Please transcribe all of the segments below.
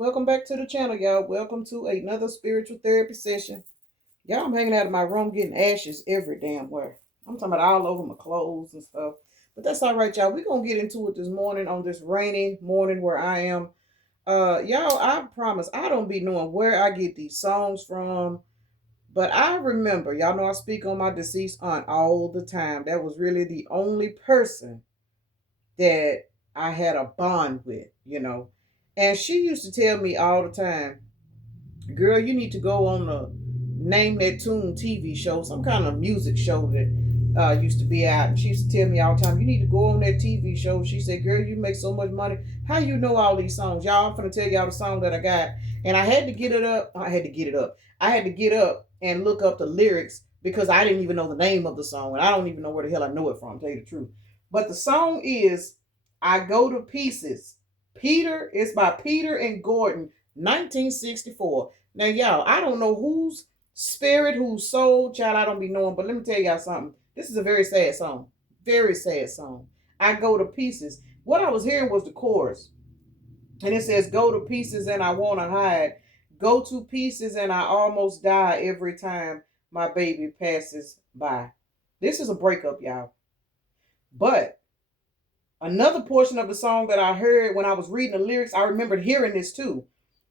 Welcome back to the channel, y'all. Welcome to another spiritual therapy session. Y'all, I'm hanging out in my room getting ashes every damn where. I'm talking about all over my clothes and stuff. But that's all right, y'all. We're going to get into it this morning on this rainy morning where I am. Y'all, I promise I don't be knowing where I get these songs from. But I remember, y'all know I speak on my deceased aunt all the time. That was really the only person that I had a bond with. And she used to tell me all the time, girl, you need to go on a Name That Tune TV show, some kind of music show that used to be out. And she used to tell me all the time, you need to go on that TV show. She said, girl, you make so much money. How you know all these songs? Y'all, I'm going to tell y'all the song that I got. And I had to get it up. I had to get it up. I had to get up and look up the lyrics because I didn't even know the name of the song. And I don't even know where the hell I know it from, to tell you the truth. But the song is I Go to Pieces. Peter, it's by Peter and Gordon, 1964. Now, y'all, I don't know whose spirit, whose soul, child, I don't be knowing, but let me tell y'all something. This is a very sad song. Very sad song. I Go to Pieces. What I was hearing was the chorus. And it says, go to pieces and I want to hide. Go to pieces and I almost die every time my baby passes by. This is a breakup, y'all. But another portion of the song that I heard when I was reading the lyrics, I remembered hearing this too.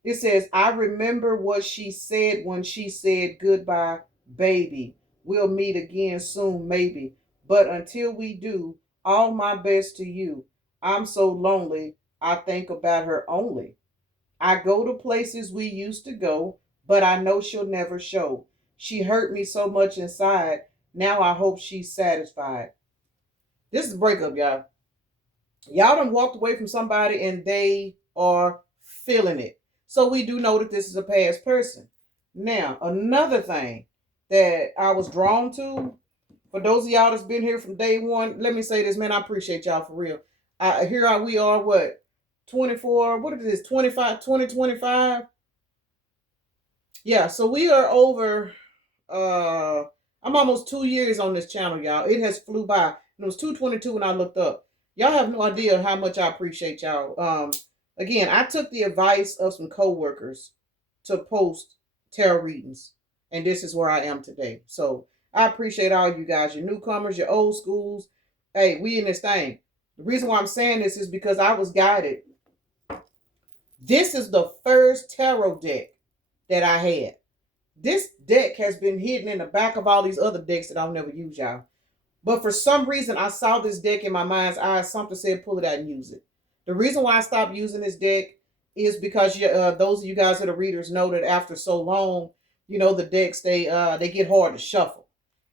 It says, I remember what she said when she said goodbye, baby. We'll meet again soon, maybe. But until we do, all my best to you. I'm so lonely, I think about her only. I go to places we used to go, but I know she'll never show. She hurt me so much inside. Now I hope she's satisfied. This is a breakup, y'all. Y'all done walked away from somebody and they are feeling it. So we do know that this is a past person. Now, another thing that I was drawn to, for those of y'all that's been here from day one, let me say this, man, I appreciate y'all for real. Here we are, what, 24, what is this, 25, 2025? Yeah, so we are over, I'm almost 2 years on this channel, y'all. It has flew by. And it was 222 when I looked up. Y'all have no idea how much I appreciate y'all. Again, I took the advice of some coworkers to post tarot readings, and this is where I am today. So I appreciate all you guys, your newcomers, your old schools. Hey, we in this thing. The reason why I'm saying this is because I was guided. This is the first tarot deck that I had. This deck has been hidden in the back of all these other decks that I'll never use, y'all. But for some reason, I saw this deck in my mind's eye. Something said, pull it out and use it. The reason why I stopped using this deck is because those of you guys that are readers know that after so long, the decks, they get hard to shuffle.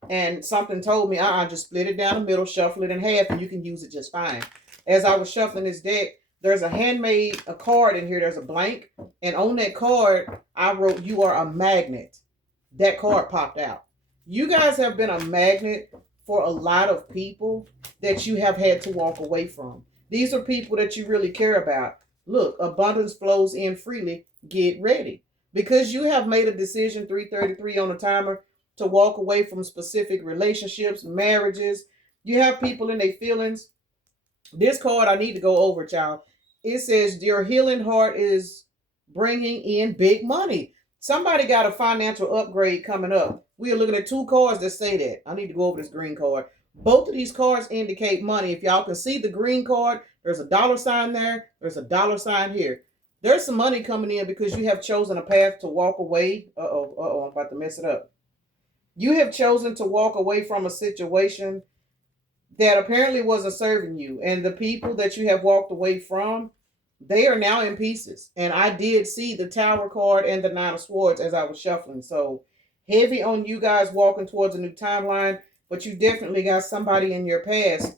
And something told me, just split it down the middle, shuffle it in half, and you can use it just fine. As I was shuffling this deck, there's a card in here. There's a blank. And on that card, I wrote, you are a magnet. That card popped out. You guys have been a magnet for a lot of people that you have had to walk away from. These are people that you really care about. Look, abundance flows in freely. Get ready. Because you have made a decision, 333 on the timer, to walk away from specific relationships, marriages. You have people in their feelings. This card, I need to go over, child. It says, your healing heart is bringing in big money. Somebody got a financial upgrade coming up. We are looking at two cards that say that. I need to go over this green card. Both of these cards indicate money. If y'all can see the green card, there's a dollar sign there. There's a dollar sign here. There's some money coming in because you have chosen a path to walk away. I'm about to mess it up. You have chosen to walk away from a situation that apparently wasn't serving you. And the people that you have walked away from, they are now in pieces. And I did see the Tower card and the Nine of Swords as I was shuffling. So heavy on you guys walking towards a new timeline. But you definitely got somebody in your past.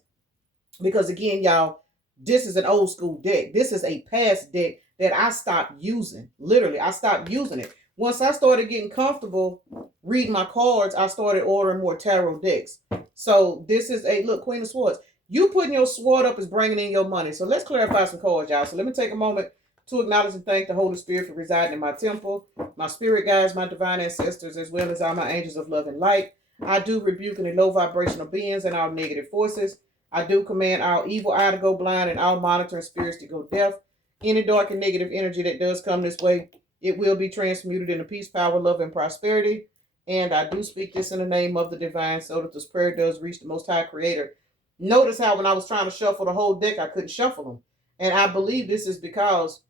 Because again, y'all, this is an old school deck. This is a past deck that I stopped using. Literally, I stopped using it. Once I started getting comfortable reading my cards, I started ordering more tarot decks. So this is look, Queen of Swords. You putting your sword up is bringing in your money. So let's clarify some cards, y'all. So let me take a moment to acknowledge and thank the Holy Spirit for residing in my temple, my spirit guides, my divine ancestors, as well as all my angels of love and light. I do rebuke any low vibrational beings and all negative forces. I do command all evil eye to go blind and all monitoring spirits to go deaf. Any dark and negative energy that does come this way, it will be transmuted into peace, power, love, and prosperity. And I do speak this in the name of the divine so that this prayer does reach the Most High Creator. Notice how when I was trying to shuffle the whole deck, I couldn't shuffle them. And I believe this is because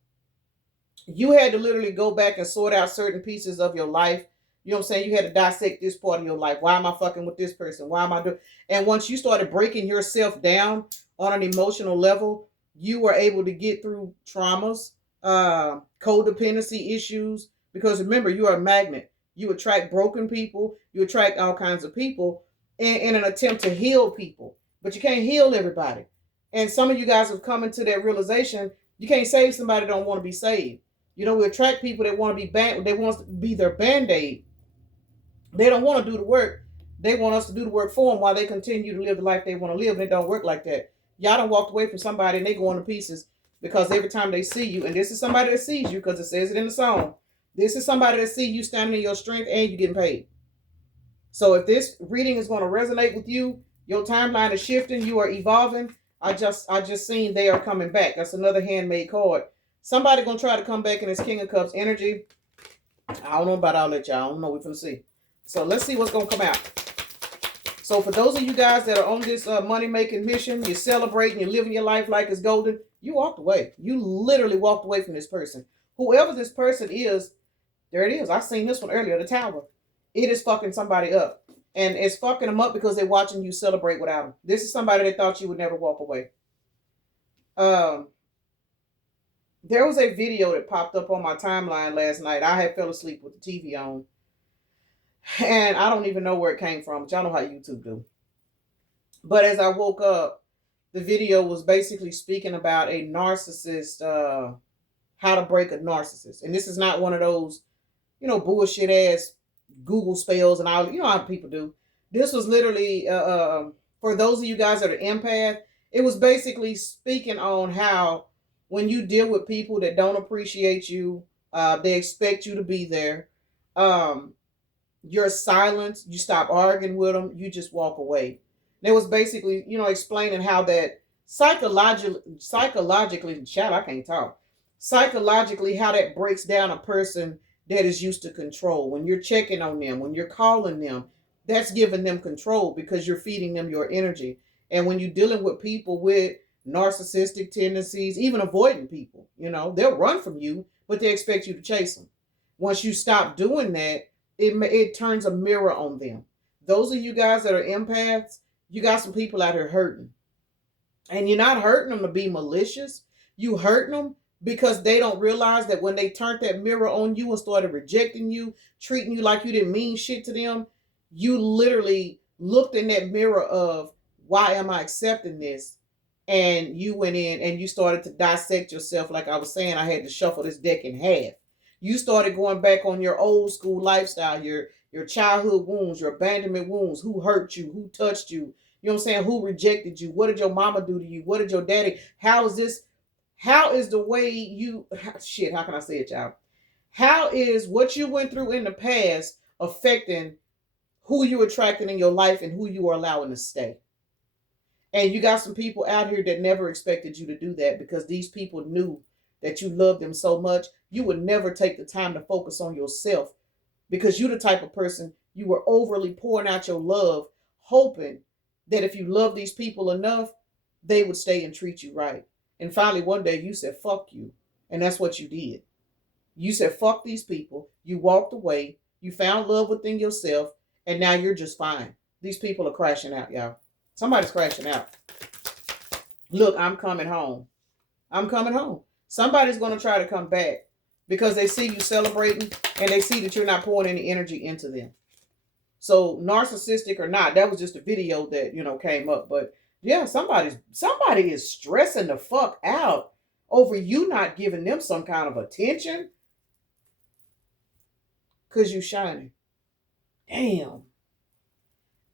you had to literally go back and sort out certain pieces of your life. You know what I'm saying? You had to dissect this part of your life. Why am I fucking with this person? Why am I doing? And once you started breaking yourself down on an emotional level, you were able to get through traumas, codependency issues. Because remember, you are a magnet. You attract broken people. You attract all kinds of people in an attempt to heal people. But you can't heal everybody. And some of you guys have come into that realization. You can't save somebody that don't want to be saved. You know, we attract people that want to be they want us to be their band-aid. They don't want to do the work. They want us to do the work for them while they continue to live the life they want to live. And it don't work like that. Y'all done walked away from somebody and they go into pieces because every time they see you, and this is somebody that sees you because it says it in the song. This is somebody that sees you standing in your strength and you getting paid. So if this reading is going to resonate with you, your timeline is shifting, you are evolving. I just seen they are coming back. That's another handmade card. Somebody gonna try to come back in this King of Cups energy. I don't know about all that, y'all. I don't know. We're gonna see. So let's see what's gonna come out. So for those of you guys that are on this money-making mission, you're celebrating, you're living your life like it's golden, you walked away. You literally walked away from this person. Whoever this person is, there it is. I seen this one earlier, the tower. It is fucking somebody up. And it's fucking them up because they're watching you celebrate without them. This is somebody that thought you would never walk away. There was a video that popped up on my timeline last night. I had fell asleep with the TV on. And I don't even know where it came from. But y'all know how YouTube do. But as I woke up, the video was basically speaking about a narcissist, how to break a narcissist. And this is not one of those, bullshit ass Google spells and all, how people do. This was literally, for those of you guys that are empath, it was basically speaking on how when you deal with people that don't appreciate you, they expect you to be there. You're silent. You stop arguing with them. You just walk away. And it was basically, explaining how that psychologically, child, I can't talk. Psychologically, how that breaks down a person that is used to control. When you're checking on them, when you're calling them, that's giving them control because you're feeding them your energy. And when you're dealing with people with narcissistic tendencies, even avoiding people, they'll run from you, but they expect you to chase them. Once you stop doing that, it turns a mirror on them. Those of you guys that are empaths, you got some people out here hurting. And you're not hurting them to be malicious. You hurting them because they don't realize that when they turned that mirror on you and started rejecting you, treating you like you didn't mean shit to them, you literally looked in that mirror of, why am I accepting this? And you went in and you started to dissect yourself. Like I was saying, I had to shuffle this deck in half. You started going back on your old school lifestyle, your childhood wounds, your abandonment wounds. Who hurt you? Who touched you? You know what I'm saying? Who rejected you? What did your mama do to you? What did your daddy? How is the way you, shit, how can I say it, y'all? How is what you went through in the past affecting who you're attracting in your life and who you are allowing to stay? And you got some people out here that never expected you to do that because these people knew that you loved them so much. You would never take the time to focus on yourself because you're the type of person, you were overly pouring out your love, hoping that if you love these people enough, they would stay and treat you right. And finally, one day you said, fuck you. And that's what you did. You said, fuck these people. You walked away. You found love within yourself. And now you're just fine. These people are crashing out, y'all. Somebody's crashing out. Look, I'm coming home. I'm coming home. Somebody's going to try to come back because they see you celebrating and they see that you're not pouring any energy into them. So narcissistic or not, that was just a video that, came up. But yeah, somebody is stressing the fuck out over you not giving them some kind of attention because you shining. Damn.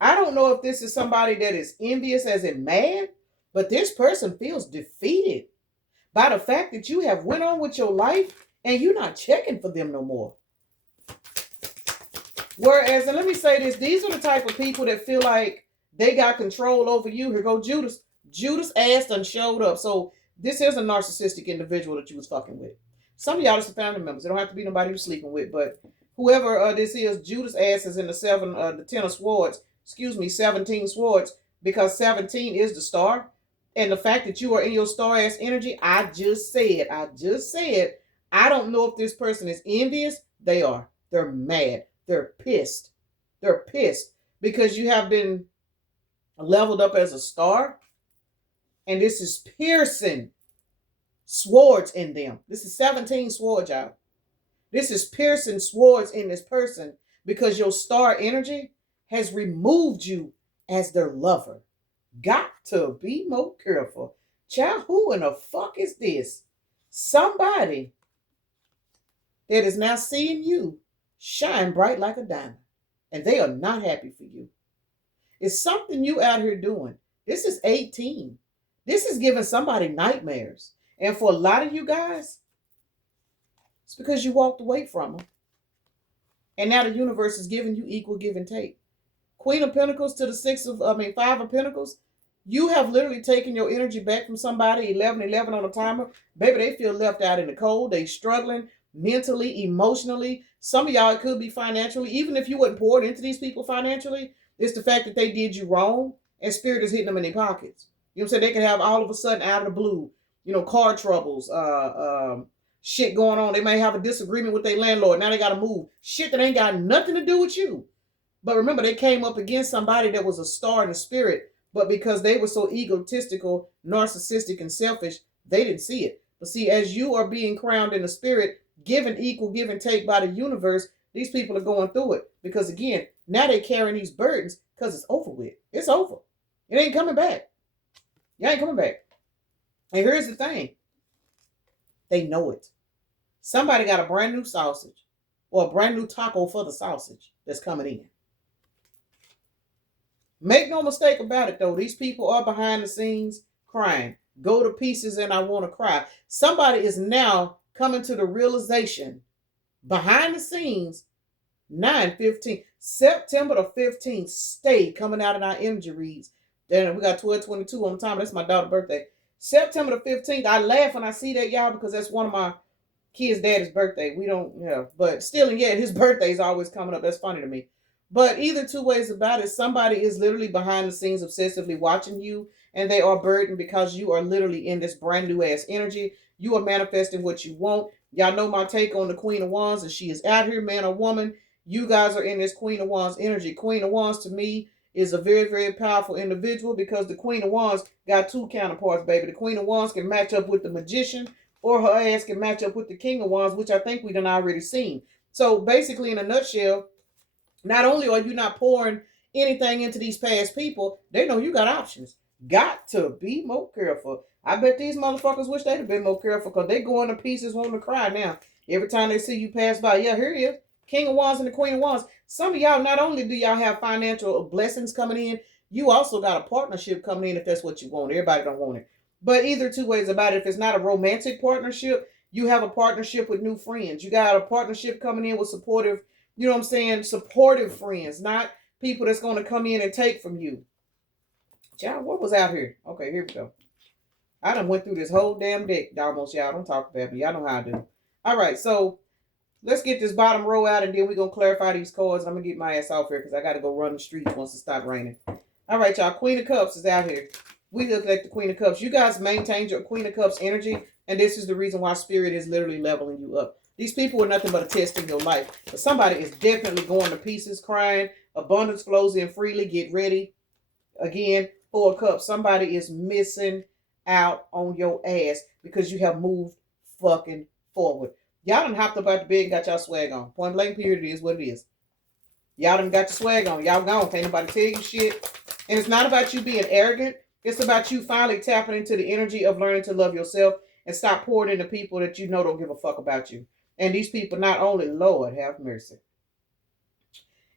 I don't know if this is somebody that is envious as in mad, but this person feels defeated by the fact that you have went on with your life and you're not checking for them no more. Whereas, and let me say this, these are the type of people that feel like they got control over you. Here go Judas. Judas ass done showed up. So This is a narcissistic individual that you was fucking with. Some of y'all is the family members. It don't have to be nobody you're sleeping with, but whoever this is, Judas ass is in the 10 of swords. Excuse me, 17 swords, because 17 is the star. And the fact that you are in your star ass energy, I just said, I don't know if this person is envious. They are. They're mad. They're pissed. They're pissed because you have been leveled up as a star. And this is piercing swords in them. This is 17 swords, y'all. This is piercing swords in this person because your star energy has removed you as their lover. Got to be more careful. Child, who in the fuck is this? Somebody that is now seeing you shine bright like a diamond. And they are not happy for you. It's something you out here doing. This is 18. This is giving somebody nightmares. And for a lot of you guys, it's because you walked away from them. And now the universe is giving you equal give and take. Queen of Pentacles to the 5 of Pentacles. You have literally taken your energy back from somebody, 11 on the timer. Baby, they feel left out in the cold. They struggling mentally, emotionally. Some of y'all, it could be financially. Even if you wasn't poured into these people financially, it's the fact that they did you wrong and spirit is hitting them in their pockets. You know what I'm saying? They can have all of a sudden out of the blue, car troubles, shit going on. They may have a disagreement with their landlord. Now they got to move. Shit that ain't got nothing to do with you. But remember, they came up against somebody that was a star in the spirit. But because they were so egotistical, narcissistic, and selfish, they didn't see it. But see, as you are being crowned in the spirit, given equal give and take by the universe, these people are going through it. Because again, now they're carrying these burdens because it's over with. It's over. It ain't coming back. You ain't coming back. And here's the thing. They know it. Somebody got a brand new sausage or a brand new taco for the sausage that's coming in. Make no mistake about it, though. These people are behind the scenes crying. Go to pieces and I want to cry. Somebody is now coming to the realization behind the scenes, 9/15, September the 15th, stay coming out in our energy reads. Then we got 12/22 on the time. That's my daughter's birthday. September the 15th. I laugh when I see that, y'all, because that's one of my kids' daddy's birthday. We don't, but still, and yet his birthday is always coming up. That's funny to me. But either two ways about it, somebody is literally behind the scenes obsessively watching you, and they are burdened because you are literally in this brand new ass energy. You are manifesting what you want. Y'all know my take on the Queen of Wands, and she is out here, man or woman. You guys are in this Queen of Wands energy. Queen of Wands to me is a very, very powerful individual because the Queen of Wands got two counterparts, baby. The Queen of Wands can match up with the Magician, or her ass can match up with the King of Wands, which I think we done already seen. So basically, in a nutshell, not only are you not pouring anything into these past people, they know you got options. Got to be more careful. I bet these motherfuckers wish they'd have been more careful because they going to pieces wanting to cry now. Every time they see you pass by, yeah, here he is. King of Wands and the Queen of Wands. Some of y'all, not only do y'all have financial blessings coming in, you also got a partnership coming in if that's what you want. Everybody don't want it. But either two ways about it, if it's not a romantic partnership, you have a partnership with new friends. You got a partnership coming in with supportive, you know what I'm saying, supportive friends, not people that's going to come in and take from you. Child, what was out here? Okay, here we go. I done went through this whole damn deck, almost, y'all. Don't talk about me. Y'all know how I do. All right, so let's get this bottom row out, and then we're going to clarify these cards. I'm going to get my ass off here because I got to go run the streets once it stops raining. All right, y'all. Queen of Cups is out here. We look like the Queen of Cups. You guys maintained your Queen of Cups energy, and this is the reason why Spirit is literally leveling you up. These people are nothing but a test in your life. But somebody is definitely going to pieces, crying. Abundance flows in freely. Get ready. Again, 4 of Cups. Somebody is missing out on your ass because you have moved fucking forward. Y'all done hopped up out the bed and got y'all swag on. Point blank period, it is what it is. Y'all done got your swag on. Y'all gone. Can't nobody tell you shit. And it's not about you being arrogant. It's about you finally tapping into the energy of learning to love yourself and stop pouring into people that you know don't give a fuck about you. And these people, not only, Lord have mercy.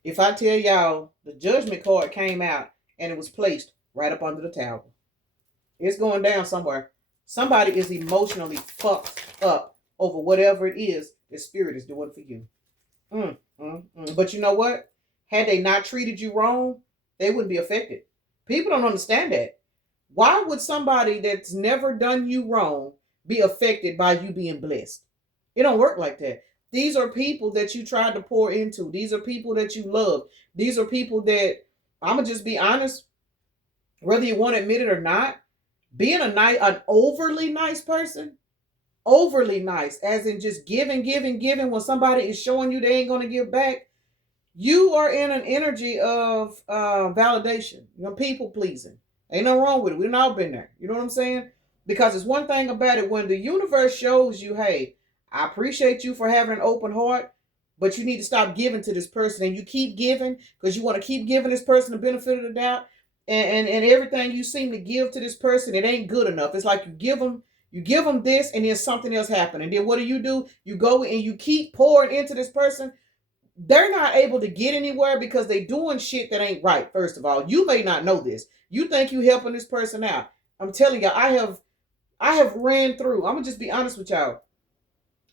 If I tell y'all the judgment card came out and it was placed right up under the towel. It's going down somewhere. Somebody is emotionally fucked up over whatever it is the Spirit is doing for you. But you know what? Had they not treated you wrong, they wouldn't be affected. People don't understand that. Why would somebody that's never done you wrong be affected by you being blessed? It don't work like that. These are people that you tried to pour into. These are people that you love. These are people that, I'm gonna just be honest, whether you want to admit it or not, being an overly nice person, overly nice, as in just giving, giving, giving when somebody is showing you they ain't gonna give back, you are in an energy of validation, people pleasing. Ain't no wrong with it. We've all been there. You know what I'm saying? Because it's one thing about it, when the universe shows you, hey, I appreciate you for having an open heart, but you need to stop giving to this person, and you keep giving because you want to keep giving this person the benefit of the doubt, and everything you seem to give to this person, it ain't good enough. It's like you give them this, and then something else happen, and then what do? You go and you keep pouring into this person. They're not able to get anywhere because they doing shit that ain't right. First of all, you may not know this. You think you helping this person out. I'm telling you, I have ran through. I'm gonna just be honest with y'all.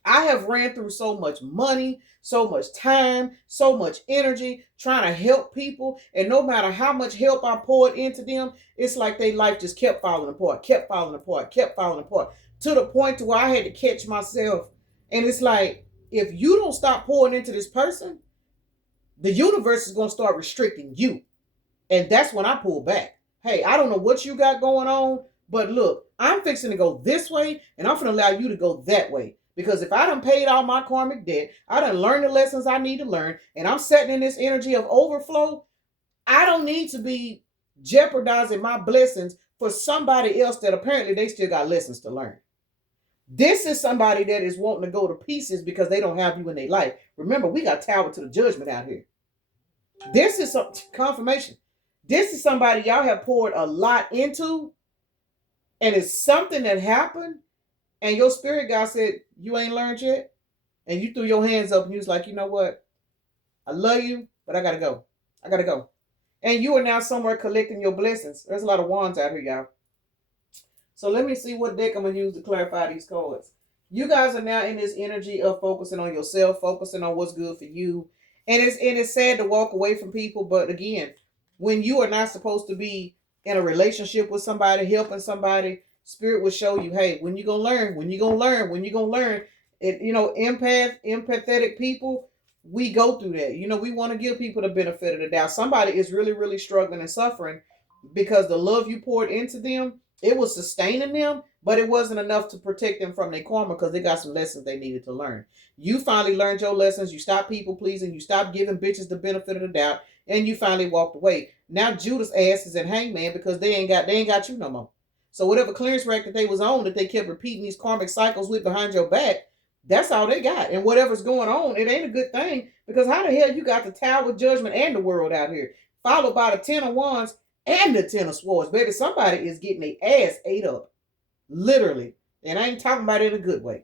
I have ran through so much money, so much time, so much energy trying to help people. And no matter how much help I poured into them, it's like their life just kept falling apart, kept falling apart, kept falling apart. To the point to where I had to catch myself. And it's like, if you don't stop pouring into this person, the universe is going to start restricting you. And that's when I pull back. Hey, I don't know what you got going on, but look, I'm fixing to go this way, and I'm going to allow you to go that way. Because if I done paid all my karmic debt, I done learned the lessons I need to learn, and I'm setting in this energy of overflow, I don't need to be jeopardizing my blessings for somebody else that apparently they still got lessons to learn. This is somebody that is wanting to go to pieces because they don't have you in their life. Remember, we got tower to the judgment out here. This is some confirmation. This is somebody y'all have poured a lot into, and it's something that happened, and your spirit guy said, you ain't learned yet. And you threw your hands up and you was like, you know what? I love you, but I gotta go. I gotta go. And you are now somewhere collecting your blessings. There's a lot of wands out here, y'all. So let me see what deck I'm going to use to clarify these cards. You guys are now in this energy of focusing on yourself, focusing on what's good for you. And it's sad to walk away from people. But again, when you are not supposed to be in a relationship with somebody, helping somebody, Spirit will show you, hey, when you going to learn, when you going to learn, when you going to learn. Empathetic people, we go through that. We want to give people the benefit of the doubt. Somebody is really, really struggling and suffering because the love you poured into them, it was sustaining them, but it wasn't enough to protect them from their karma because they got some lessons they needed to learn. You finally learned your lessons. You stopped people pleasing. You stopped giving bitches the benefit of the doubt, and you finally walked away. Now Judas' ass is in hangman because they ain't got you no more. So whatever clearance rack that they was on, that they kept repeating these karmic cycles with behind your back, that's all they got. And whatever's going on, it ain't a good thing, because how the hell you got the Tower of Judgment and the World out here, followed by the Ten of Wands and the Ten of Swords? Baby, somebody is getting their ass ate up. Literally. And I ain't talking about it in a good way.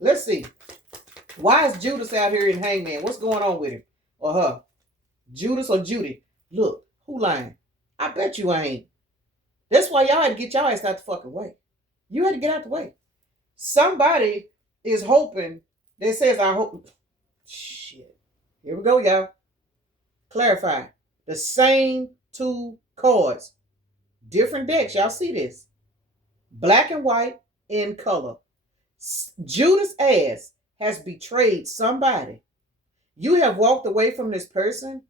Let's see. Why is Judas out here in hangman? What's going on with him or her? Judas or Judy? Look, who lying? I bet you I ain't. That's why y'all had to get y'all ass out the fucking way. You had to get out the way. Somebody is hoping, that says, I hope. Shit. Here we go, y'all. Clarify. The same two cards. Different decks. Y'all see this. Black and white in color. Judas' ass has betrayed somebody. You have walked away from this person,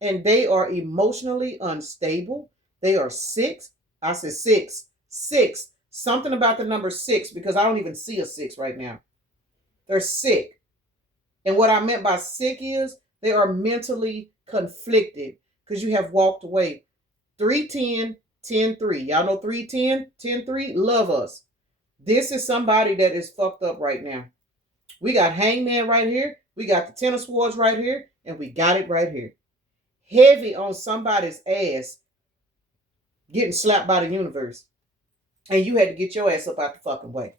and they are emotionally unstable. They are sick. I said six. Six. Something about the number 6, because I don't even see a 6 right now. They're sick. And what I meant by sick is they are mentally conflicted because you have walked away. 310, 10-3. Y'all know 310, 10-3? Love us. This is somebody that is fucked up right now. We got hangman right here. We got the Ten of Swords right here. And we got it right here. Heavy on somebody's ass getting slapped by the universe. And you had to get your ass up out the fucking way.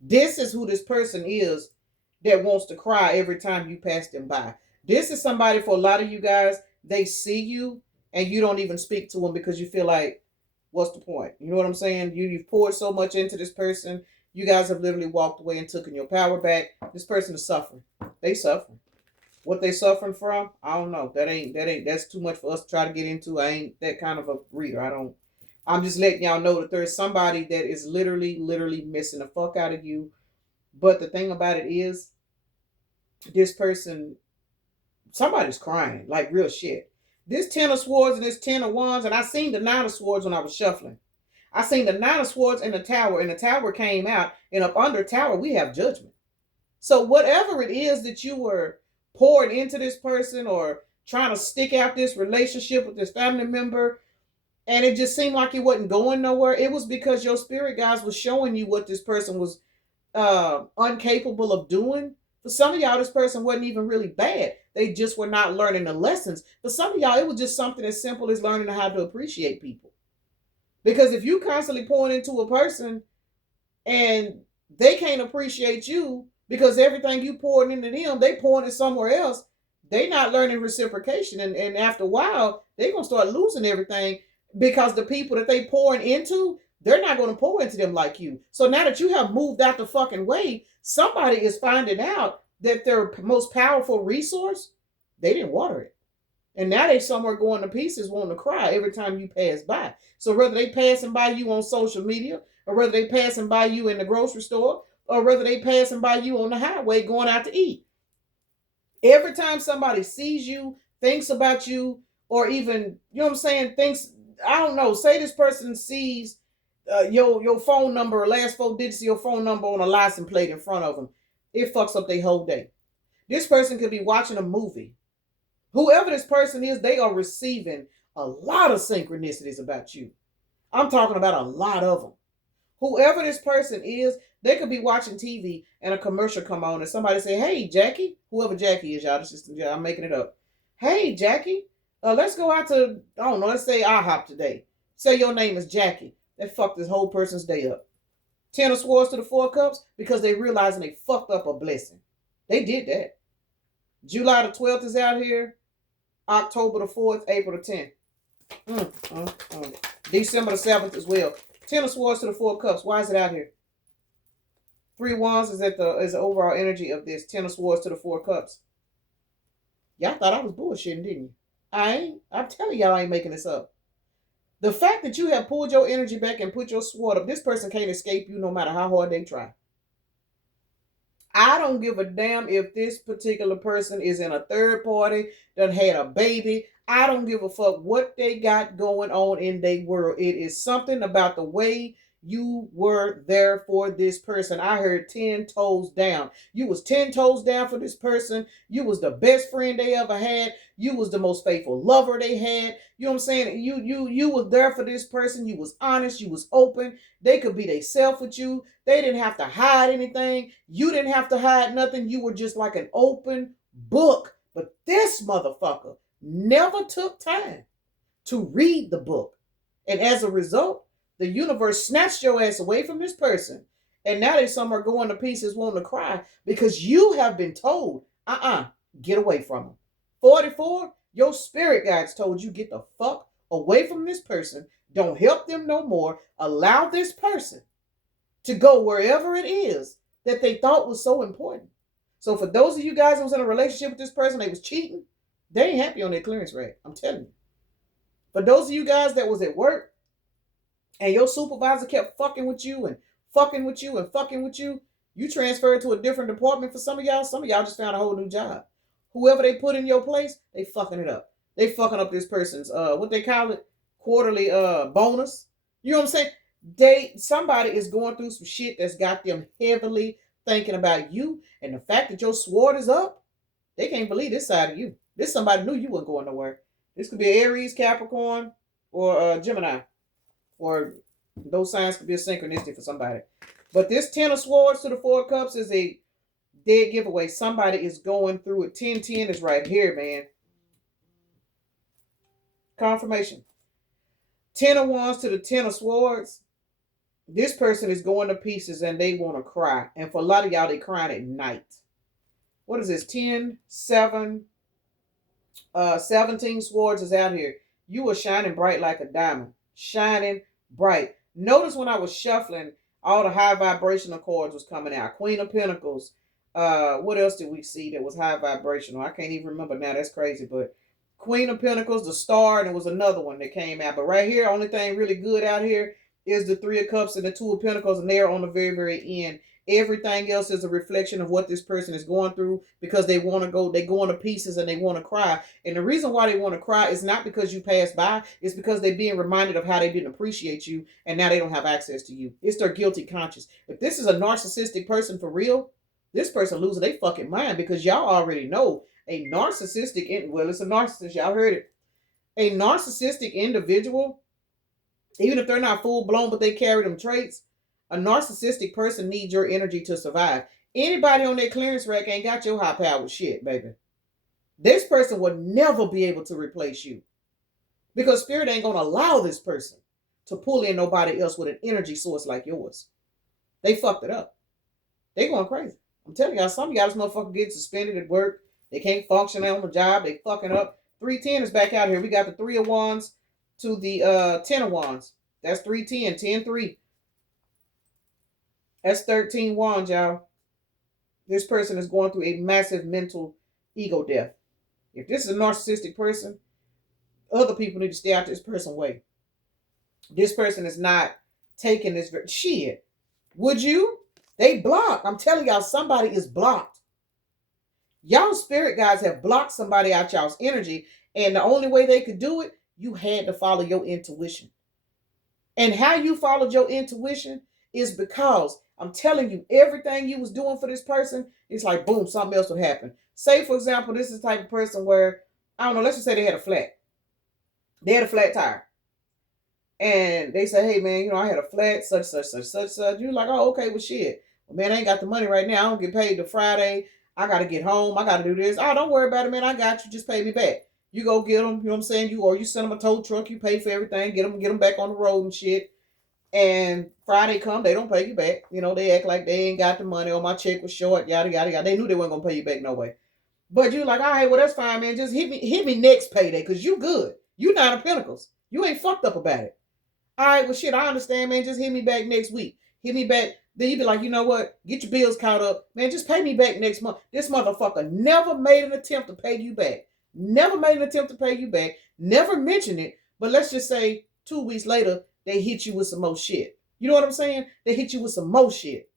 This is who this person is that wants to cry every time you pass them by. This is somebody, for a lot of you guys, they see you and you don't even speak to them because you feel like, what's the point? You know what I'm saying? You've poured so much into this person. You guys have literally walked away and taken your power back. This person is suffering. They suffering. What they suffering from, I don't know. That's too much for us to try to get into. I ain't that kind of a reader. I'm just letting y'all know that there's somebody that is literally missing the fuck out of you. But the thing about it is, this person, somebody's crying, like real shit. This 10 of swords and this 10 of wands, and I seen the 9 of swords when I was shuffling. I seen the 9 of swords in the tower, and the tower came out, and up under tower, we have judgment. So whatever it is that you were pouring into this person or trying to stick out this relationship with this family member, and it just seemed like it wasn't going nowhere, it was because your spirit guides was showing you what this person was incapable of doing. For some of y'all, this person wasn't even really bad. They just were not learning the lessons. For some of y'all, it was just something as simple as learning how to appreciate people. Because if you constantly pouring into a person and they can't appreciate you because everything you pouring into them, they pouring it somewhere else, they not learning reciprocation. And after a while, they're going to start losing everything because the people that they pouring into, they're not going to pour into them like you. So now that you have moved out the fucking way, somebody is finding out that their most powerful resource, they didn't water it. And now they somewhere going to pieces, wanting to cry every time you pass by. So whether they passing by you on social media, or whether they passing by you in the grocery store, or whether they passing by you on the highway going out to eat. Every time somebody sees you, thinks about you, or even, you know what I'm saying, thinks, I don't know, say this person sees your phone number, or last 4 digits of your phone number on a license plate in front of them, it fucks up their whole day. This person could be watching a movie. Whoever this person is, they are receiving a lot of synchronicities about you. I'm talking about a lot of them. Whoever this person is, they could be watching TV and a commercial come on and somebody say, "Hey, Jackie," whoever Jackie is, y'all, this is, I'm making it up. "Hey, Jackie, let's go out to, I don't know, let's say IHOP today." Say your name is Jackie. That fucked this whole person's day up. 10 of swords to the 4 cups because they realizing they fucked up a blessing. They did that. July the 12th is out here. October the 4th, April the 10th. December the 7th as well. 10 of swords to the 4 cups. Why is it out here? 3 wands is the overall energy of this. 10 of swords to the 4 cups. Y'all thought I was bullshitting, didn't you? I ain't. I'm telling y'all I ain't making this up. The fact that you have pulled your energy back and put your sword up, this person can't escape you no matter how hard they try. I don't give a damn if this particular person is in a third party, that had a baby. I don't give a fuck what they got going on in their world. It is something about the way you were there for this person. I heard 10 toes down. You was 10 toes down for this person. You was the best friend they ever had. You was the most faithful lover they had. You know what I'm saying? You was there for this person. You was honest. You was open. They could be themselves with you. They didn't have to hide anything. You didn't have to hide nothing. You were just like an open book. But this motherfucker never took time to read the book. And as a result, the universe snatched your ass away from this person. And now they somewhere going to pieces wanting to cry because you have been told, get away from them. 44, your spirit guides told you, get the fuck away from this person. Don't help them no more. Allow this person to go wherever it is that they thought was so important. So for those of you guys that was in a relationship with this person, they was cheating, they ain't happy on their clearance rate. I'm telling you. For those of you guys that was at work and your supervisor kept fucking with you and fucking with you and fucking with you, you transferred to a different department. For some of y'all just found a whole new job. Whoever they put in your place, they fucking it up. They fucking up this person's what they call it, quarterly bonus. You know what I'm saying? Somebody is going through some shit that's got them heavily thinking about you, and the fact that your sword is up, they can't believe this side of you. This somebody knew you weren't going nowhere. This could be Aries, Capricorn, or Gemini, or those signs could be a synchronicity for somebody. But this 10 of swords to the 4 cups is a dead giveaway. Somebody is going through it. 1010 is right here, man. Confirmation. 10 of wands to the 10 of swords. This person is going to pieces and they want to cry. And for a lot of y'all, they crying at night. What is this? 10, 7, 17 swords is out here. You were shining bright like a diamond. Shining bright. Notice when I was shuffling, all the high vibrational cards was coming out. Queen of Pentacles. What else did we see that was high vibrational? I can't even remember now. That's crazy. But Queen of Pentacles, the Star, and it was another one that came out. But right here, only thing really good out here is the Three of Cups and the Two of Pentacles, and they're on the very, very end. Everything else is a reflection of what this person is going through, because they want to go, they go into pieces and they want to cry. And the reason why they want to cry is not because you passed by, it's because they're being reminded of how they didn't appreciate you and now they don't have access to you. It's their guilty conscience. If this is a narcissistic person for real, this person losing their fucking mind, because y'all already know a narcissistic, well, it's a narcissist, y'all heard it. A narcissistic individual, even if they're not full blown, but they carry them traits, a narcissistic person needs your energy to survive. Anybody on that clearance rack ain't got your high powered shit, baby. This person will never be able to replace you, because spirit ain't gonna allow this person to pull in nobody else with an energy source like yours. They fucked it up. They going crazy. I'm telling y'all, some of y'all, this motherfucker get suspended at work. They can't function on the job. They fucking up. 310 is back out here. We got the 3 of Wands to the 10 of Wands. That's 310, 10-3. That's 13 Wands, y'all. This person is going through a massive mental ego death. If this is a narcissistic person, other people need to stay out this person's way. This person is not taking this shit. Would you? They block. I'm telling y'all, somebody is blocked. Y'all spirit guides have blocked somebody out y'all's energy, and the only way they could do it, you had to follow your intuition. And how you followed your intuition is because I'm telling you, everything you was doing for this person, it's like, boom, something else would happen. Say, for example, this is the type of person where, I don't know, let's just say they had a flat. They had a flat tire. And they say, hey, man, I had a flat, such. You're like, oh, okay, well, shit. Well, man, I ain't got the money right now. I don't get paid till Friday. I got to get home. I got to do this. Oh, don't worry about it, man. I got you. Just pay me back. You go get them, you know what I'm saying? You send them a tow truck. You pay for everything. Get them back on the road and shit. And Friday come, they don't pay you back. They act like they ain't got the money, or my check was short, yada, yada, yada. They knew they weren't going to pay you back no way. But you're like, all right, well, that's fine, man. Just hit me next payday, because you good. You 9 of Pentacles. You ain't fucked up about it. All right, well, shit, I understand, man. Just hit me back next week. Hit me back. Then you be like, you know what? Get your bills caught up. Man, just pay me back next month. This motherfucker never made an attempt to pay you back. Never made an attempt to pay you back. Never mentioned it. But let's just say 2 weeks later, they hit you with some more shit. You know what I'm saying? They hit you with some more shit.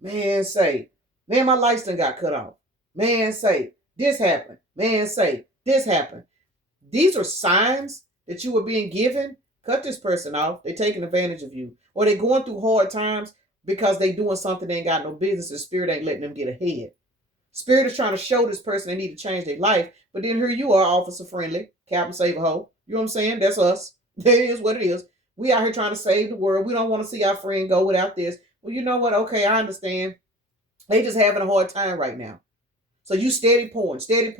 Man, say, man, my lights done got cut off. Man, say, this happened. Man, say, this happened. These are signs that you were being given. Cut this person off. They're taking advantage of you. Or they're going through hard times because they doing something they ain't got no business, and spirit ain't letting them get ahead. Spirit is trying to show this person they need to change their life, but then here you are, officer friendly, Captain Save a Hoe. You know what I'm saying? That's us. That is what it is. We out here trying to save the world. We don't want to see our friend go without this. Well, you know what? Okay, I understand. They just having a hard time right now. So you steady pouring. Then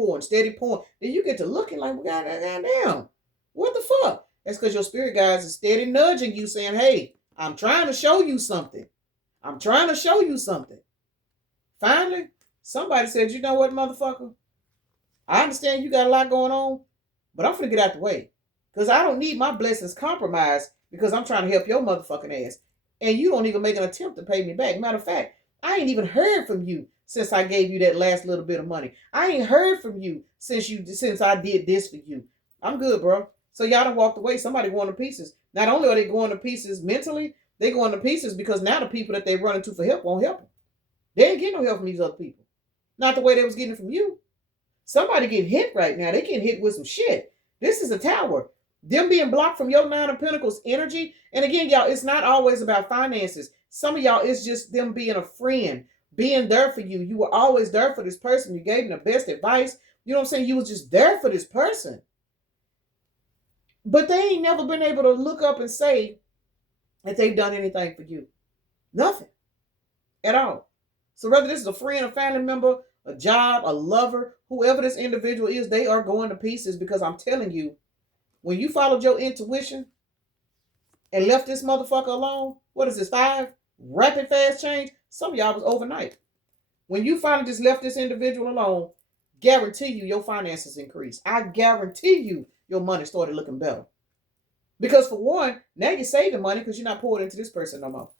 you get to looking like, well, goddamn, what the fuck? That's because your spirit guides are steady nudging you, saying, hey, I'm trying to show you something. Finally, somebody said, you know what, motherfucker? I understand you got a lot going on, but I'm finna get out the way. Because I don't need my blessings compromised because I'm trying to help your motherfucking ass. And you don't even make an attempt to pay me back. Matter of fact, I ain't even heard from you since I gave you that last little bit of money. I ain't heard from you since I did this for you. I'm good, bro. So y'all done walked away. Somebody going to pieces. Not only are they going to pieces mentally, they going to pieces because now the people that they run into for help won't help them. They ain't getting no help from these other people. Not the way they was getting it from you. Somebody getting hit right now. They getting hit with some shit. This is a tower. Them being blocked from your 9 of Pentacles energy. And again, y'all, it's not always about finances. Some of y'all, it's just them being a friend, being there for you. You were always there for this person. You gave them the best advice. You know what I'm saying? You was just there for this person. But they ain't never been able to look up and say that they've done anything for you. Nothing. At all. So whether this is a friend, a family member, a job, a lover, whoever this individual is, they are going to pieces because I'm telling you, when you followed your intuition and left this motherfucker alone, what is this, 5? Rapid fast change? Some of y'all was overnight. When you finally just left this individual alone, guarantee you your finances increase. I guarantee you your money started looking better. Because for one, now you're saving money because you're not pouring into this person no more.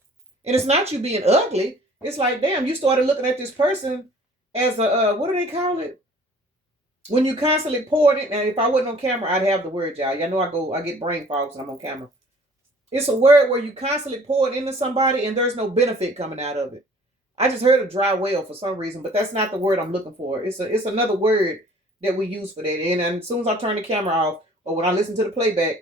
And it's not you being ugly. It's like, damn, you started looking at this person as a, what do they call it? When you constantly pour it in, and if I wasn't on camera, I'd have the word, y'all. Y'all know I get brain fogs when I'm on camera. It's a word where you constantly pour it into somebody and there's no benefit coming out of it. I just heard a dry well for some reason, but that's not the word I'm looking for. It's another word that we use for that. And as soon as I turn the camera off or when I listen to the playback,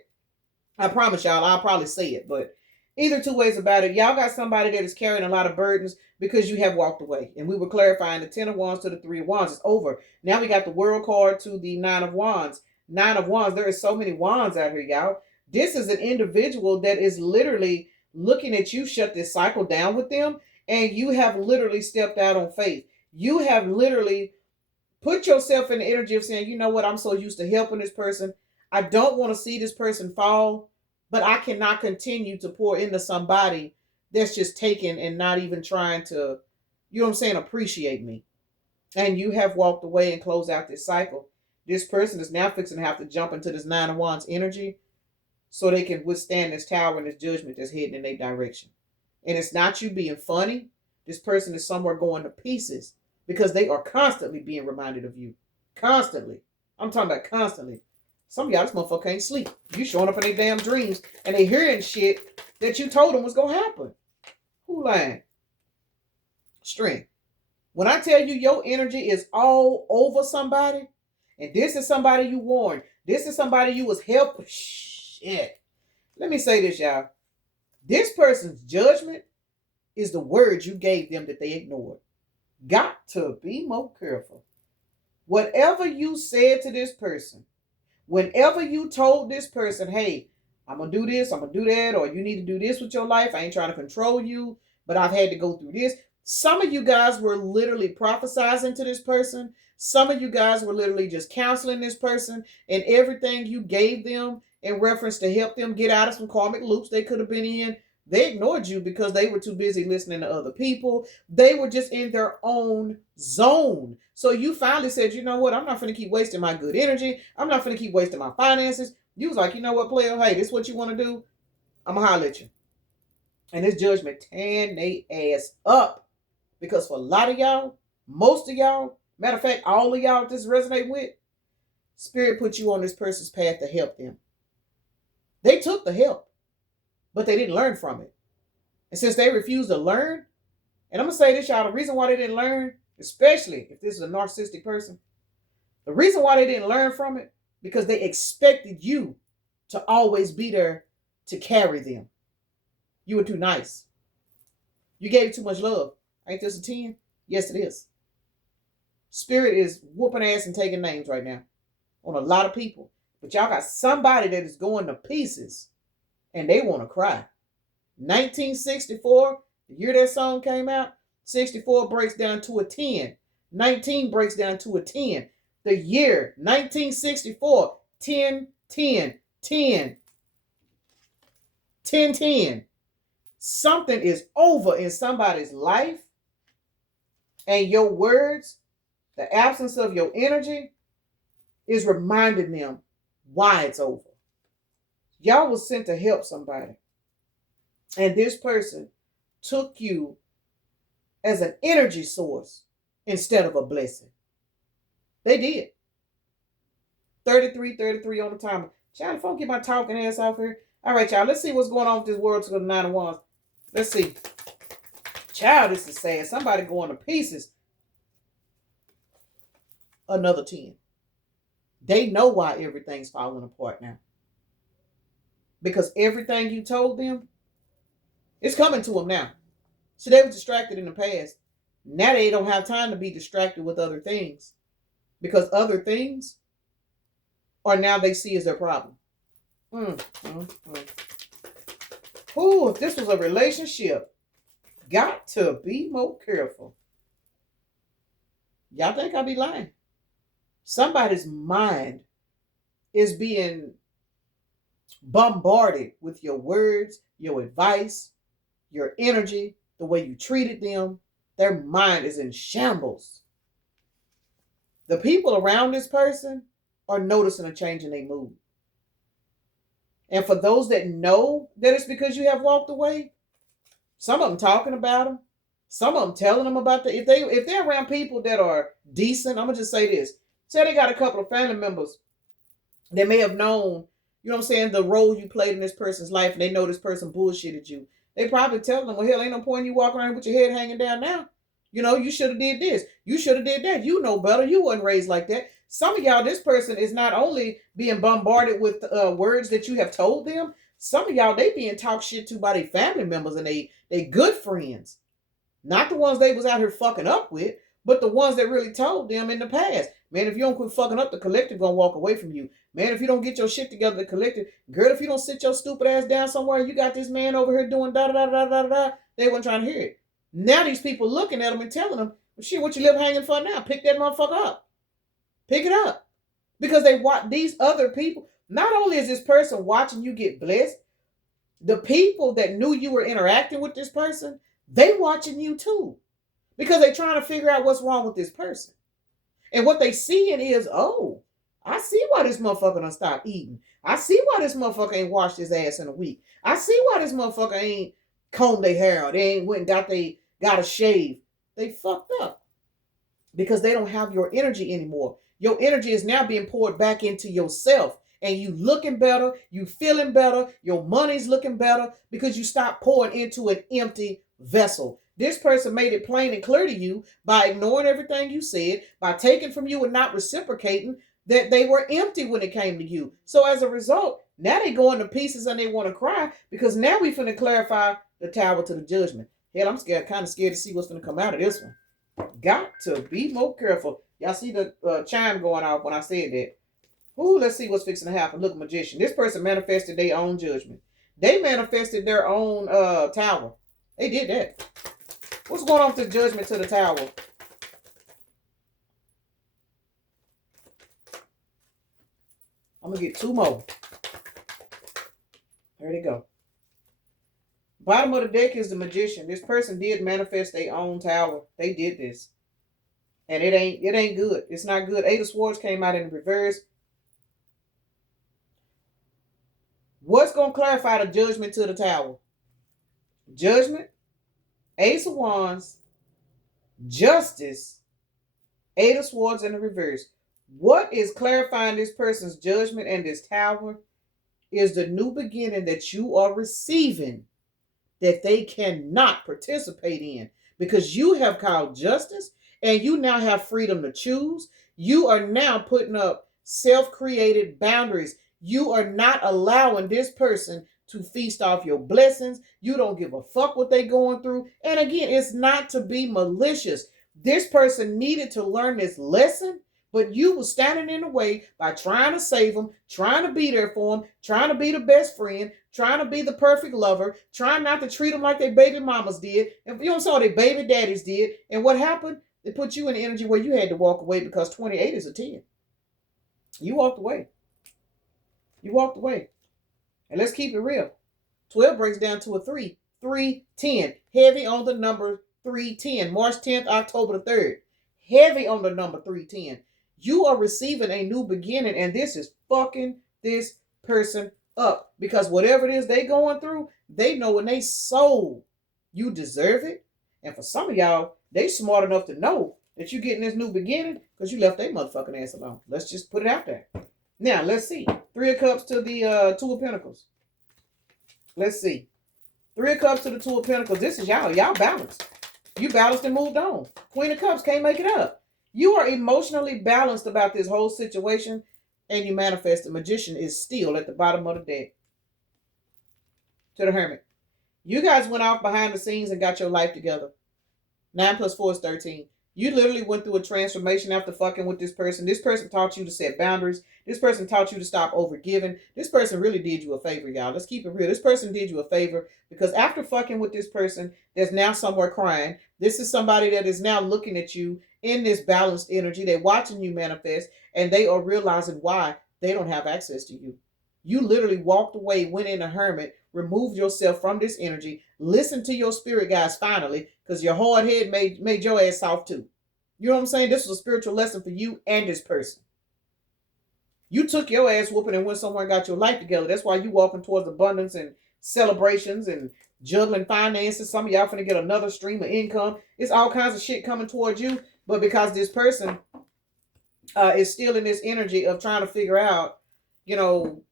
I promise y'all I'll probably say it. But either two ways about it, y'all got somebody that is carrying a lot of burdens because you have walked away. And we were clarifying the 10 of Wands to the 3 of Wands. It's over. Now we got the World card to the 9 of Wands. 9 of Wands. There is so many wands out here, y'all. This is an individual that is literally looking at you shut this cycle down with them. And you have literally stepped out on faith. You have literally put yourself in the energy of saying, you know what, I'm so used to helping this person. I don't want to see this person fall, but I cannot continue to pour into somebody that's just taking and not even trying to, you know what I'm saying, appreciate me. And you have walked away and closed out this cycle. This person is now fixing to have to jump into this 9 of Wands energy so they can withstand this tower and this judgment that's heading in their direction. And it's not you being funny. This person is somewhere going to pieces because they are constantly being reminded of you. Constantly. I'm talking about constantly. Some of y'all, this motherfucker can't sleep. You showing up in their damn dreams and they hearing shit that you told them was going to happen. Who lying? Strength. When I tell you your energy is all over somebody, and this is somebody you warned, this is somebody you was helping. Shit. Let me say this, y'all. This person's judgment is the words you gave them that they ignored. Got to be more careful. Whatever you said to this person, whenever you told this person, hey, I'm going to do this, I'm going to do that, or you need to do this with your life. I ain't trying to control you, but I've had to go through this. Some of you guys were literally prophesizing to this person. Some of you guys were literally just counseling this person, and everything you gave them in reference to help them get out of some karmic loops they could have been in, they ignored you because they were too busy listening to other people. They were just in their own zone. So you finally said, you know what? I'm not going to keep wasting my good energy. I'm not going to keep wasting my finances. You was like, you know what, player? Hey, this is what you want to do? I'm going to holler at you. And this judgment tearing they ass up. Because for a lot of y'all, most of y'all, matter of fact, all of y'all this resonate with, Spirit put you on this person's path to help them. They took the help, but they didn't learn from it. And since they refused to learn, and I'm going to say this, y'all, the reason why they didn't learn, especially if this is a narcissistic person, the reason why they didn't learn from it, because they expected you to always be there to carry them. You were too nice. You gave too much love. Ain't this a 10? Yes, it is. Spirit is whooping ass and taking names right now on a lot of people. But y'all got somebody that is going to pieces and they want to cry. 1964, the year that song came out, 64 breaks down to a 10. 19 breaks down to a 10. The year 1964, 10, 10, 10. 10, 10. Something is over in somebody's life. And your words, the absence of your energy, is reminding them why it's over. Y'all was sent to help somebody. And this person took you as an energy source instead of a blessing. They did. 33 on the timer. Child, if I don't get my talking ass off here. All right, y'all, let's see what's going on with this world to the 9 of Wands. Let's see. Child, this is sad. Somebody going to pieces. Another 10. They know why everything's falling apart now. Because everything you told them, it's coming to them now. So they were distracted in the past. Now they don't have time to be distracted with other things. Because other things are now they see as their problem. Ooh, if this was a relationship, got to be more careful. Y'all think I'll be lying? Somebody's mind is being bombarded with your words, your advice, your energy, the way you treated them. Their mind is in shambles. The people around this person are noticing a change in their mood. And for those that know that it's because you have walked away, some of them talking about them, some of them telling them about if they're around people that are decent. I'm gonna just say this: Say they got a couple of family members that may have known, you know what I'm saying, the role you played in this person's life, and they know this person bullshitted you. They probably tell them, well, hell, ain't no point in you walking around with your head hanging down now. You know, you should have did this. You should have did that. You know better. You wasn't raised like that. Some of y'all, this person is not only being bombarded with words that you have told them. Some of y'all, they being talked shit to by their family members and they good friends. Not the ones they was out here fucking up with, but the ones that really told them in the past. Man, if you don't quit fucking up, the collective gonna walk away from you. Man, if you don't get your shit together, the collective, girl, if you don't sit your stupid ass down somewhere, you got this man over here doing da da da da da da. They weren't trying to hear it. Now these people looking at them and telling them, well, shit, what you live hanging for now? Pick that motherfucker up. Pick it up. Because they watch these other people. Not only is this person watching you get blessed, the people that knew you were interacting with this person, they watching you too. Because they trying to figure out what's wrong with this person. And what they seeing is, oh, I see why this motherfucker done stopped eating. I see why this motherfucker ain't washed his ass in a week. I see why this motherfucker ain't combed their hair. They ain't went and got a shave. They fucked up. Because they don't have your energy anymore. Your energy is now being poured back into yourself. And you looking better. You feeling better. Your money's looking better. Because you stopped pouring into an empty vessel. This person made it plain and clear to you by ignoring everything you said, by taking from you and not reciprocating, that they were empty when it came to you. So as a result, now they go into pieces and they want to cry, because now we finna clarify the tower to the judgment. Hell, I'm kind of scared to see what's gonna come out of this one. Got to be more careful. Y'all see the chime going off when I said that. Ooh, let's see what's fixing to happen. Look, magician. This person manifested their own judgment. They manifested their own tower. They did that. What's going on with the judgment to the tower? I'm going to get two more. There they go. Bottom of the deck is the magician. This person did manifest their own tower. They did this. And it ain't good. It's not good. Eight of Swords came out in reverse. What's going to clarify the judgment to the tower? Judgment, Ace of Wands, Justice, Eight of Swords in the reverse. What is clarifying this person's judgment and this tower is the new beginning that you are receiving that they cannot participate in, because you have called justice and you now have freedom to choose. You are now putting up self-created boundaries. You are not allowing this person to feast off your blessings. You don't give a fuck what they're going through. And again, it's not to be malicious. This person needed to learn this lesson, but you were standing in the way by trying to save them, trying to be there for them, trying to be the best friend, trying to be the perfect lover, trying not to treat them like their baby mamas did. And you know, so their baby daddies did. And what happened? It put you in the energy where you had to walk away, because 28 is a 10. You walked away. You walked away. And let's keep it real. 12 breaks down to a 3. 310. Heavy on the number 310. March 10th, October the 3rd. Heavy on the number 310. You are receiving a new beginning, and this is fucking this person up. Because whatever it is they going through, they know when they soul, you deserve it. And for some of y'all, they smart enough to know that you getting this new beginning because you left their motherfucking ass alone. Let's just put it out there. Now, let's see. 3 of Cups to the 2 of Pentacles. Let's see. 3 of Cups to the 2 of Pentacles. This is y'all. Y'all balanced. You balanced and moved on. Queen of Cups can't make it up. You are emotionally balanced about this whole situation, and you manifest. The Magician is still at the bottom of the deck. To the Hermit. You guys went off behind the scenes and got your life together. 9 plus 4 is 13. You literally went through a transformation after fucking with this person. This person taught you to set boundaries. This person taught you to stop overgiving. This person really did you a favor, y'all. Let's keep it real. This person did you a favor, because after fucking with this person, there's now somewhere crying. This is somebody that is now looking at you in this balanced energy. They're watching you manifest, and they are realizing why they don't have access to you. You literally walked away, went in a hermit, removed yourself from this energy, listened to your spirit guides finally, because your hard head made your ass soft too. You know what I'm saying? This was a spiritual lesson for you and this person. You took your ass whooping and went somewhere and got your life together. That's why you walking towards abundance and celebrations and juggling finances. Some of y'all finna get another stream of income. It's all kinds of shit coming towards you. But because this person is still in this energy of trying to figure out, you know,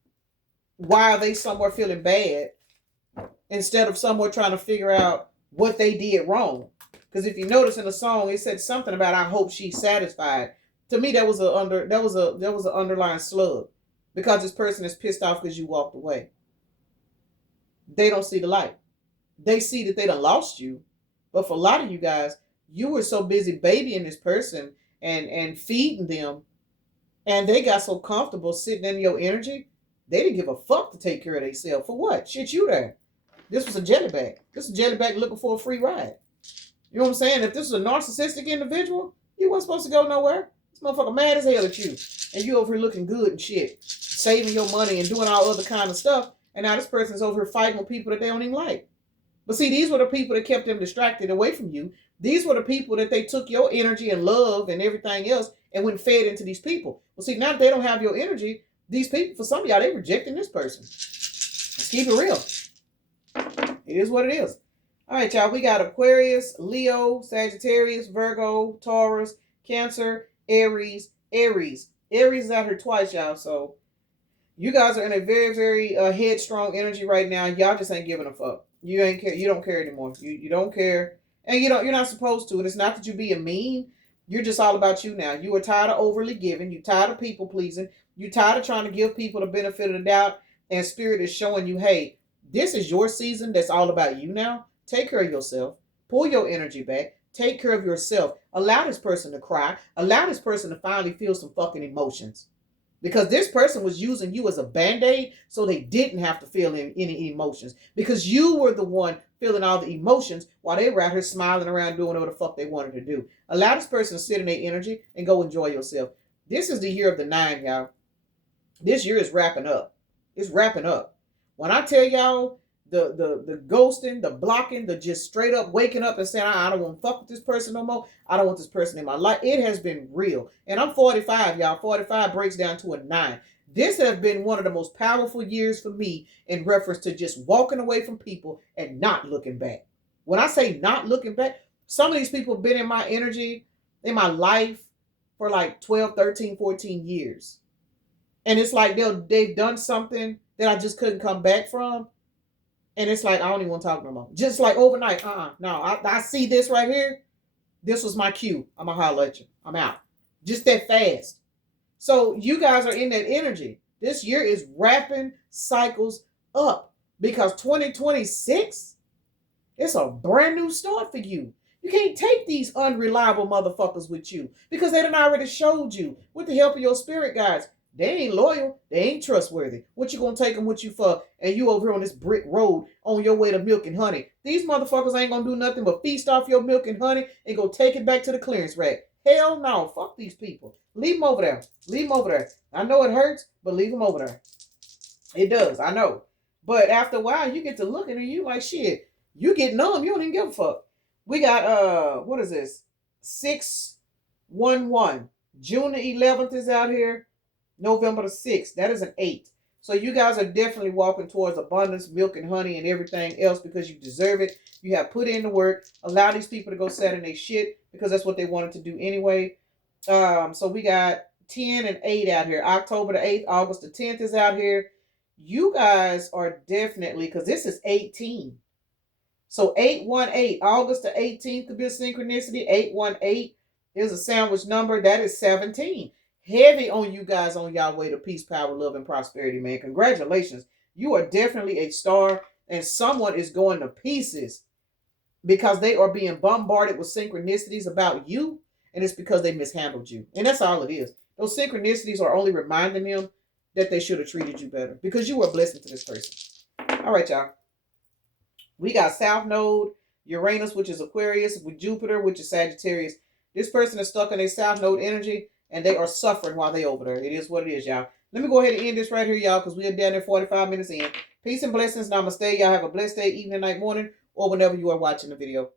why are they somewhere feeling bad instead of somewhere trying to figure out what they did wrong. Because if you notice in the song, it said something about "I hope she's satisfied." To me, that was an underlying slug, because this person is pissed off because you walked away. They don't see the light. They see that they done lost you, but for a lot of you guys, you were so busy babying this person and feeding them, and they got so comfortable sitting in your energy, they didn't give a fuck to take care of themselves. For what? Shit, you there. This was a jellyback. This is a jellyback looking for a free ride. You know what I'm saying? If this was a narcissistic individual, you weren't supposed to go nowhere. This motherfucker mad as hell at you. And you over here looking good and shit. Saving your money and doing all other kind of stuff. And now this person's over here fighting with people that they don't even like. But see, these were the people that kept them distracted away from you. These were the people that they took your energy and love and everything else and went fed into these people. Well, see, now that they don't have your energy, these people, for some of y'all, they rejecting this person. Let's keep it real. It is what it is. All right, y'all. We got Aquarius, Leo, Sagittarius, Virgo, Taurus, Cancer, Aries, Aries. Aries is out here twice, y'all. So you guys are in a very, very headstrong energy right now. Y'all just ain't giving a fuck. You ain't care. You don't care anymore. You don't care, and you don't. You're not supposed to. And it's not that you're being mean. You're just all about you now. You are tired of overly giving. You tired of people pleasing. You tired of trying to give people the benefit of the doubt. And Spirit is showing you, hey, this is your season. That's all about you now. Take care of yourself. Pull your energy back. Take care of yourself. Allow this person to cry. Allow this person to finally feel some fucking emotions. Because this person was using you as a band-aid so they didn't have to feel any emotions. Because you were the one feeling all the emotions while they were out here smiling around doing whatever the fuck they wanted to do. Allow this person to sit in their energy and go enjoy yourself. This is the year of the 9, y'all. This year is wrapping up. It's wrapping up. When I tell y'all the ghosting, the blocking, the just straight up waking up and saying, I don't want to fuck with this person no more. I don't want this person in my life. It has been real. And I'm 45, y'all. 45 breaks down to a 9. This has been one of the most powerful years for me in reference to just walking away from people and not looking back. When I say not looking back, some of these people have been in my energy, in my life for like 12, 13, 14 years. And it's like they've done something that I just couldn't come back from. And it's like, I don't even want to talk no more. Just like overnight, no, I see this right here. This was my cue. I'm going to holler at you. I'm out. Just that fast. So you guys are in that energy. This year is wrapping cycles up because 2026, it's a brand new start for you. You can't take these unreliable motherfuckers with you because they done already showed you with the help of your spirit guides. They ain't loyal. They ain't trustworthy. What you gonna take them with you for? And you over here on this brick road on your way to milk and honey. These motherfuckers ain't gonna do nothing but feast off your milk and honey and go take it back to the clearance rack. Hell no. Fuck these people. Leave them over there. Leave them over there. I know it hurts, but leave them over there. It does. I know. But after a while, you get to looking and you like, shit, you get numb. You don't even give a fuck. We got, what is this? 611. June the 11th is out here. November the 6th. That is an 8. So you guys are definitely walking towards abundance, milk and honey and everything else because you deserve it. You have put in the work. Allow these people to go set in their shit because that's what they wanted to do anyway. So we got 10 and 8 out here. October the 8th, August the 10th is out here. You guys are definitely, because this is 18. So 818, August the 18th could be a synchronicity. 818 is a sandwich number. That is 17. Heavy on you guys on y'all way to peace, power, love, and prosperity, man. Congratulations. You are definitely a star, and someone is going to pieces because they are being bombarded with synchronicities about you, and it's because they mishandled you. And that's all it is. Those synchronicities are only reminding them that they should have treated you better because you were a blessing to this person. All right, y'all. We got South Node, Uranus, which is Aquarius, with Jupiter, which is Sagittarius. This person is stuck in a South Node energy, and they are suffering while they over there. It is what it is, y'all. Let me go ahead and end this right here, y'all, because we are down there 45 minutes in. Peace and blessings. Namaste. Y'all have a blessed day, evening, night, morning, or whenever you are watching the video.